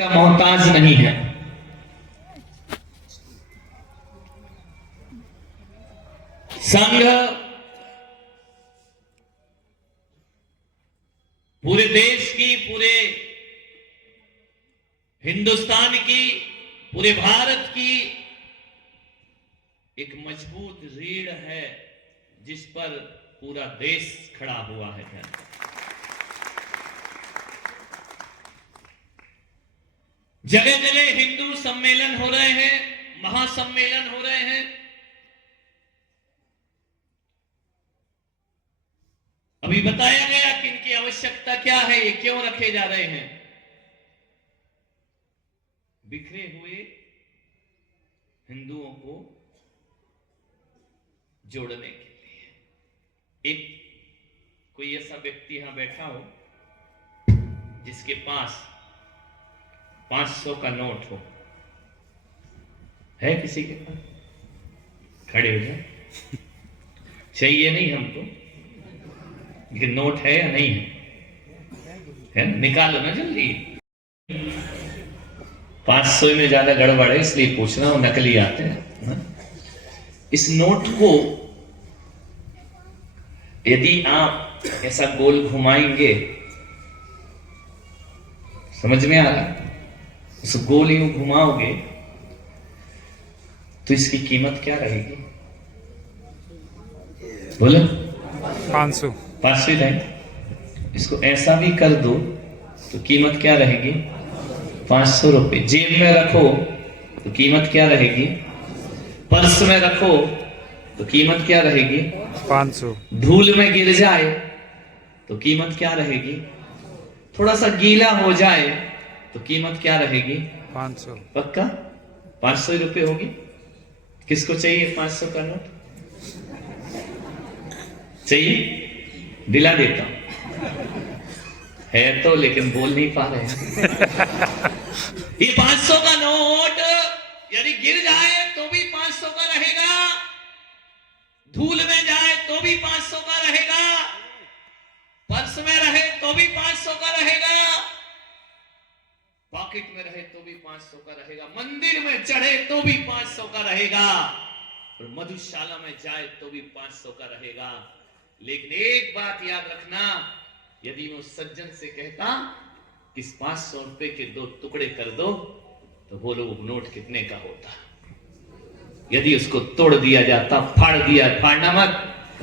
का मोहताज नहीं है। संघ पूरे देश की, पूरे हिंदुस्तान की, पूरे भारत की एक मजबूत रीढ़ है जिस पर पूरा देश खड़ा हुआ है। जगह जगह हिंदू सम्मेलन हो रहे हैं, महासम्मेलन हो रहे हैं। अभी बताया गया कि इनकी आवश्यकता क्या है, ये क्यों रखे जा रहे हैं। बिखरे हुए हिंदुओं को जोड़ने के लिए। एक कोई ऐसा व्यक्ति यहां बैठा हो जिसके पास 500 का नोट हो, है किसी के पास? खड़े हो जाए। चाहिए नहीं हमको, लेकिन नोट है या नहीं है? निकालो ना जल्दी। 500 में ज्यादा गड़बड़ है, इसलिए पूछ रहा हूं, नकली आते हैं। इस नोट को यदि आप ऐसा गोल घुमाएंगे, समझ में आ रहा है? उस गोल यूं घुमाओगे तो इसकी कीमत क्या रहेगी? बोलो। 500 रहेगी। इसको ऐसा भी कर दो तो कीमत क्या रहेगी? 500 रुपए। जेब में रखो तो कीमत क्या रहेगी? पर्स में रखो तो कीमत क्या रहेगी? 500। धूल में गिर जाए तो कीमत क्या रहेगी? थोड़ा सा गीला हो जाए तो कीमत क्या रहेगी? 500। पक्का 500 रुपए होगी। किसको चाहिए 500 का नोट? चाहिए? दिला देता हूं। है तो, लेकिन बोल नहीं पा रहे हैं। ये 500 का नोट यदि गिर जाए तो भी 500 का रहेगा, धूल में जाए तो भी 500 का रहेगा, पर्स में रहे तो भी 500 का रहेगा, पॉकेट में रहे तो भी 500 का रहेगा, मंदिर में चढ़े तो भी 500 का रहेगा, और मधुशाला में जाए तो भी 500 का रहेगा। लेकिन एक बात याद रखना, यदि मैं उस सज्जन से कहता कि इस 500 रुपए के 2 टुकड़े कर दो, तो बोलो वो नोट कितने का होता। यदि उसको तोड़ दिया जाता, फाड़ दिया, फाड़ना मत,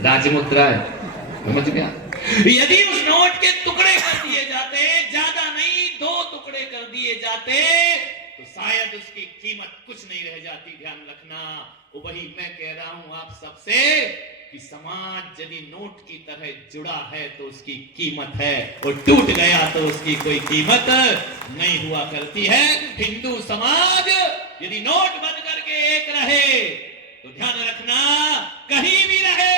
राजमुद्रा है, समझ गया? यदि उस नोट के टुकड़े कर दिए जाते, ज्यादा नहीं 2 टुकड़े कर दिए जाते, तो शायद उसकी कीमत कुछ नहीं रह जाती। ध्यान रखना। वही मैं कह रहा हूं आप सबसे कि समाज यदि नोट की तरह जुड़ा है तो उसकी कीमत है, और टूट गया तो उसकी कोई कीमत नहीं हुआ करती है। हिंदू समाज यदि नोट बंद करके एक रहे तो ध्यान रखना, कहीं भी रहे,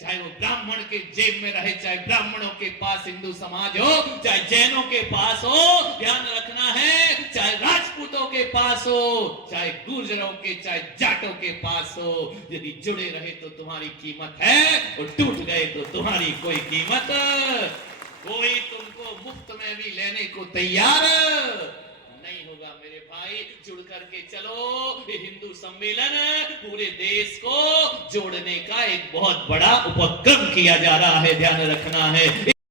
चाहे वो ब्राह्मण के जेब में रहे, चाहे ब्राह्मणों के पास हिंदू समाज हो, चाहे जैनों के पास हो, ध्यान रखना है, चाहे राजपूतों के पास हो, चाहे गुर्जरों के, चाहे जाटों के पास हो, यदि जुड़े रहे तो तुम्हारी कीमत है, और टूट गए तो तुम्हारी कोई कीमत। कोई तुमको मुफ्त में भी लेने को तैयार नहीं होगा। मेरे भाई, जुड़ करके चलो। ये हिंदू सम्मेलन पूरे देश को जोड़ने का एक बहुत बड़ा उपक्रम किया जा रहा है, ध्यान रखना है।